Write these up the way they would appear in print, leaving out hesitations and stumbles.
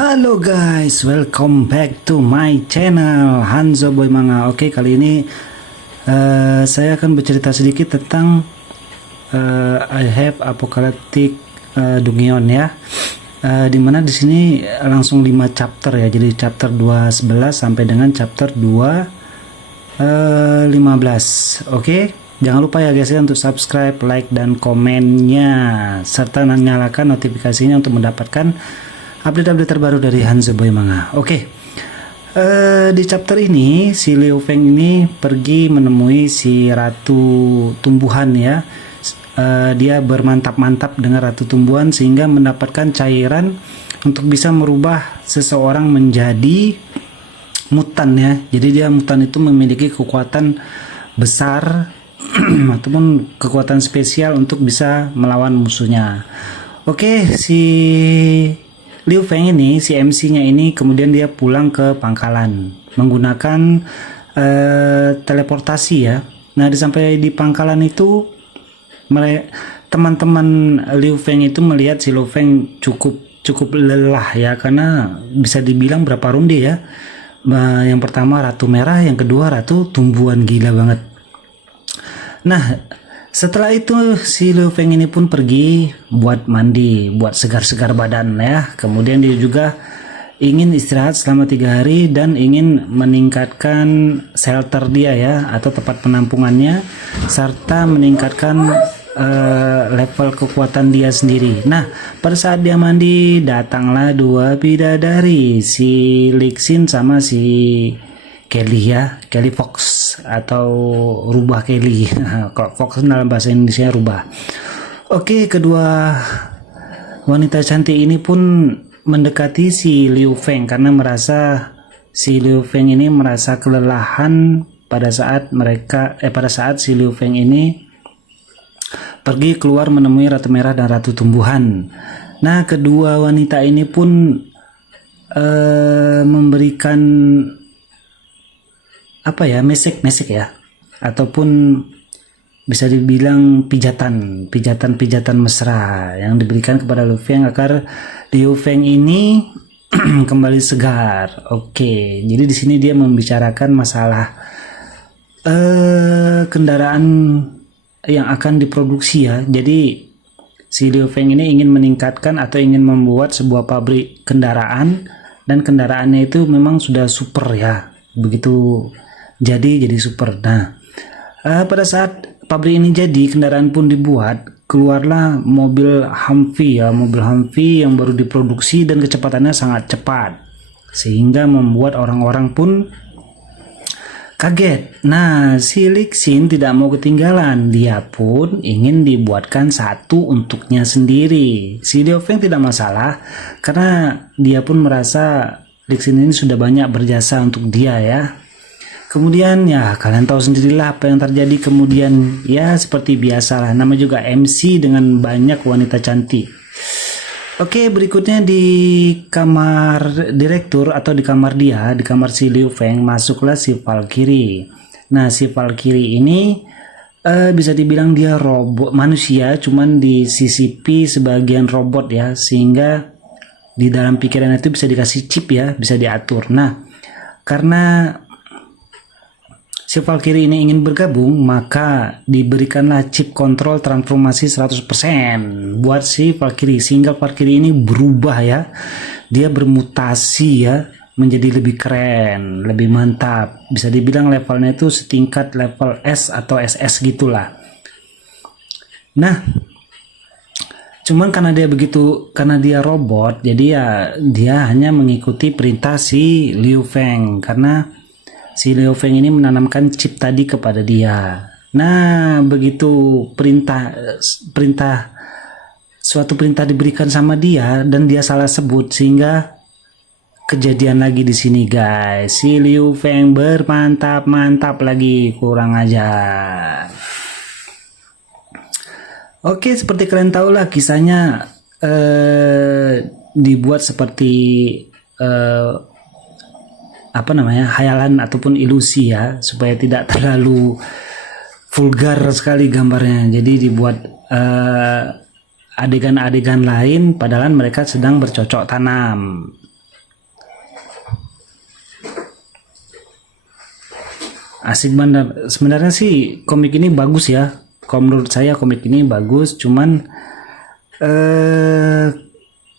Halo guys, welcome back to my channel Hanzo Boy Manga. Oke, kali ini saya akan bercerita sedikit tentang I Have Apocalyptic Dungeon ya. Dimana di sini langsung 5 chapter ya. Jadi chapter 211 sampai dengan chapter 215. Oke, jangan lupa ya guys ya untuk subscribe, like dan komennya serta nyalakan notifikasinya untuk mendapatkan update-update terbaru dari Hanzo Boy Manga. Oke, di chapter ini si Liu Feng ini pergi menemui si Ratu Tumbuhan ya. Dia bermantap-mantap dengan Ratu Tumbuhan sehingga mendapatkan cairan untuk bisa merubah seseorang menjadi mutan ya. Jadi dia mutan itu memiliki kekuatan besar ataupun kekuatan spesial untuk bisa melawan musuhnya. Oke, si Liu Feng ini, si MC-nya ini kemudian dia pulang ke pangkalan menggunakan teleportasi ya. Nah, sampai di pangkalan itu teman-teman Liu Feng itu melihat si Liu Feng cukup lelah ya, karena bisa dibilang berapa ronde ya. Yang pertama Ratu Merah, yang kedua Ratu Tumbuhan, gila banget. Nah, setelah itu si Liu Feng ini pun pergi buat mandi, buat segar-segar badan ya. Kemudian dia juga ingin istirahat selama 3 hari dan ingin meningkatkan shelter dia ya, atau tempat penampungannya, serta meningkatkan level kekuatan dia sendiri. Nah, pada saat dia mandi datanglah 2 bidadari, si Lixin sama si Kelly ya, Kelly Fox atau rubah Kelly. Kalau Fox dalam bahasa Indonesia rubah. Oke, kedua wanita cantik ini pun mendekati si Liu Feng karena merasa si Liu Feng ini merasa kelelahan pada saat si Liu Feng ini pergi keluar menemui Ratu Merah dan Ratu Tumbuhan. Nah, kedua wanita ini pun memberikan mesek ya, ataupun bisa dibilang pijatan mesra yang diberikan kepada Liu Feng agar Liu Feng ini kembali segar. Oke, jadi di sini dia membicarakan masalah kendaraan yang akan diproduksi ya. Jadi si Liu Feng ini ingin meningkatkan atau ingin membuat sebuah pabrik kendaraan, dan kendaraannya itu memang sudah super ya. Begitu jadi super. Nah, pada saat pabrik ini jadi, kendaraan pun dibuat, keluarlah mobil Humvee yang baru diproduksi dan kecepatannya sangat cepat sehingga membuat orang-orang pun kaget. Nah, si Lixin tidak mau ketinggalan, dia pun ingin dibuatkan satu untuknya sendiri. Si Liu Feng tidak masalah karena dia pun merasa Lixin ini sudah banyak berjasa untuk dia ya. Kemudian ya kalian tahu sendirilah apa yang terjadi kemudian ya, seperti biasalah, nama juga MC dengan banyak wanita cantik. Oke, berikutnya di kamar direktur atau di kamar si Liu Feng masuklah si Valkyrie. Nah, si Valkyrie ini bisa dibilang dia robot manusia, cuman disisipi sebagian robot ya, sehingga di dalam pikiran itu bisa dikasih chip ya, bisa diatur. Nah, karena si Valkyrie ini ingin bergabung, maka diberikanlah chip kontrol transformasi 100% buat si Valkyrie, sehingga Valkyrie ini berubah ya. Dia bermutasi ya, menjadi lebih keren, lebih mantap. Bisa dibilang levelnya itu setingkat level S atau SS gitulah. Nah, cuman karena dia robot, jadi ya dia hanya mengikuti perintah si Liu Feng, karena si Liu Feng ini menanamkan chip tadi kepada dia. Nah, begitu suatu perintah diberikan sama dia dan dia salah sebut, sehingga kejadian lagi di sini guys. Si Liu Feng bermantap-mantap lagi, kurang ajar. Oke, seperti kalian tahu lah kisahnya dibuat seperti hayalan ataupun ilusi ya, supaya tidak terlalu vulgar sekali gambarnya. Jadi dibuat adegan-adegan lain padahal mereka sedang bercocok tanam. asik banget. Sebenarnya sih komik ini bagus ya. Kalau menurut saya komik ini bagus, cuman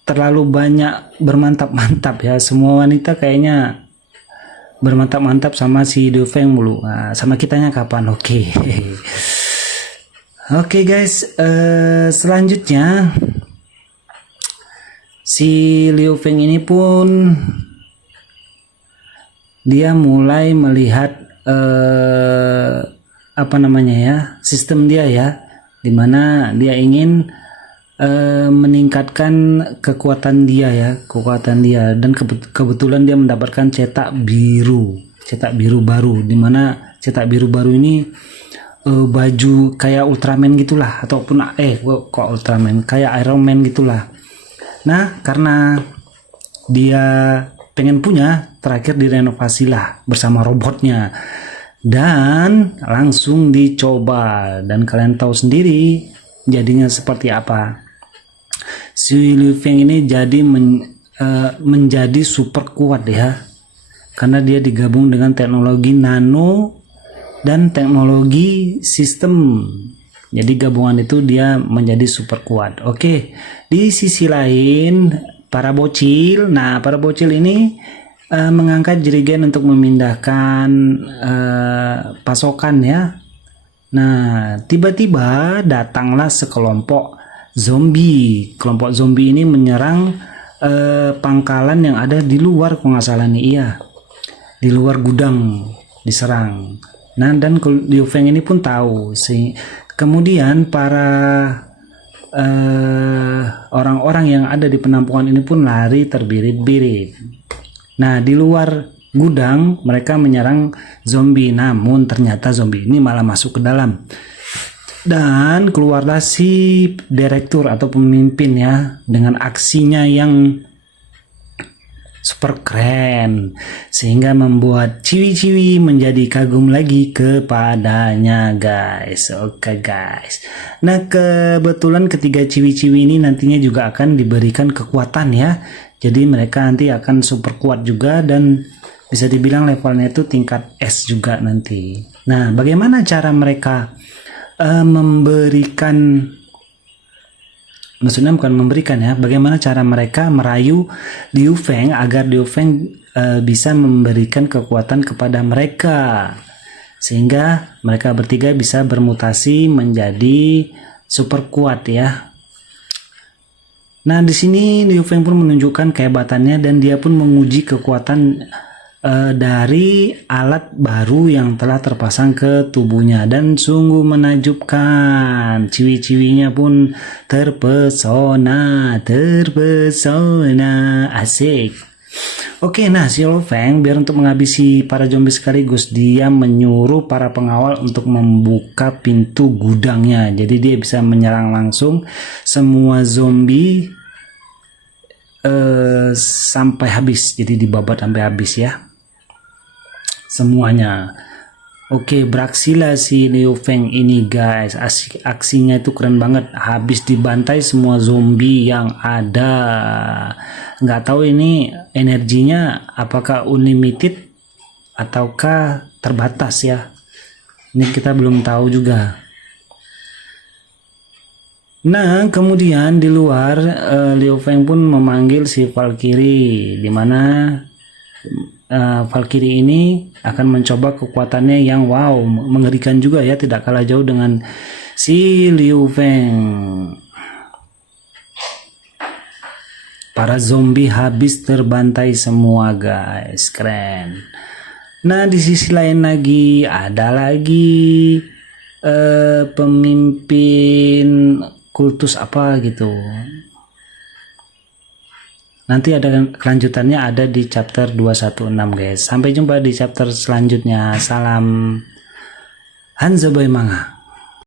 terlalu banyak bermantap-mantap ya. Semua wanita kayaknya bermantap-mantap sama si Liu Feng mulu. Nah, sama kitanya kapan? Oke. Oke guys, selanjutnya si Liu Feng ini pun dia mulai melihat apa namanya ya, sistem dia ya, dimana dia ingin meningkatkan kekuatan dia ya, dan kebetulan dia mendapatkan cetak biru baru, dimana cetak biru baru ini baju kayak Ultraman gitulah, ataupun kok Ultraman, kayak Iron Man gitulah. Nah, karena dia pengen punya, terakhir direnovasi lah bersama robotnya dan langsung dicoba, dan kalian tahu sendiri jadinya seperti apa. Si Liu Feng ini jadi menjadi super kuat ya, karena dia digabung dengan teknologi nano dan teknologi sistem. Jadi gabungan itu dia menjadi super kuat. Oke, di sisi lain para bocil ini mengangkat jerigen untuk memindahkan pasokan ya. Nah, tiba-tiba datanglah sekelompok zombie. Kelompok zombie ini menyerang pangkalan yang ada di luar, kalau nggak salah nih, iya, di luar gudang diserang. Nah, dan Liu Feng ini pun tahu sih. Kemudian para orang-orang yang ada di penampungan ini pun lari terbirit-birit. Nah, di luar gudang mereka menyerang zombie, namun ternyata zombie ini malah masuk ke dalam. Dan keluarlah si direktur atau pemimpin ya, dengan aksinya yang super keren, sehingga membuat ciwi-ciwi menjadi kagum lagi kepadanya guys. Oke guys, nah kebetulan ketiga ciwi-ciwi ini nantinya juga akan diberikan kekuatan ya, jadi mereka nanti akan super kuat juga, dan bisa dibilang levelnya itu tingkat S juga nanti. Nah, bagaimana cara mereka bagaimana cara mereka merayu Liu Feng agar Liu Feng bisa memberikan kekuatan kepada mereka, sehingga mereka bertiga bisa bermutasi menjadi super kuat ya. Nah, di sini Liu Feng pun menunjukkan kehebatannya, dan dia pun menguji kekuatan dari alat baru yang telah terpasang ke tubuhnya, dan sungguh menakjubkan. Ciwi-ciwinya pun terpesona, asik. Oke, nah si Liu Feng biar untuk menghabisi para zombie sekaligus, dia menyuruh para pengawal untuk membuka pintu gudangnya, jadi dia bisa menyerang langsung semua zombie sampai habis, jadi dibabat sampai habis ya semuanya. Oke, beraksilah si Liu Feng ini guys. Aksinya itu keren banget, habis dibantai semua zombie yang ada. Nggak tahu ini energinya apakah unlimited ataukah terbatas ya, ini kita belum tahu juga. Nah, kemudian di luar Liu Feng pun memanggil si Valkyrie, dimana Valkyrie ini akan mencoba kekuatannya yang wow, mengerikan juga ya, tidak kalah jauh dengan si Liu Feng. Para zombie habis terbantai semua guys, keren. Nah, di sisi lain lagi ada lagi pemimpin kultus apa gitu. Nanti ada kelanjutannya, ada di chapter 216 guys. Sampai jumpa di chapter selanjutnya. Salam Hanzo Boy Manga.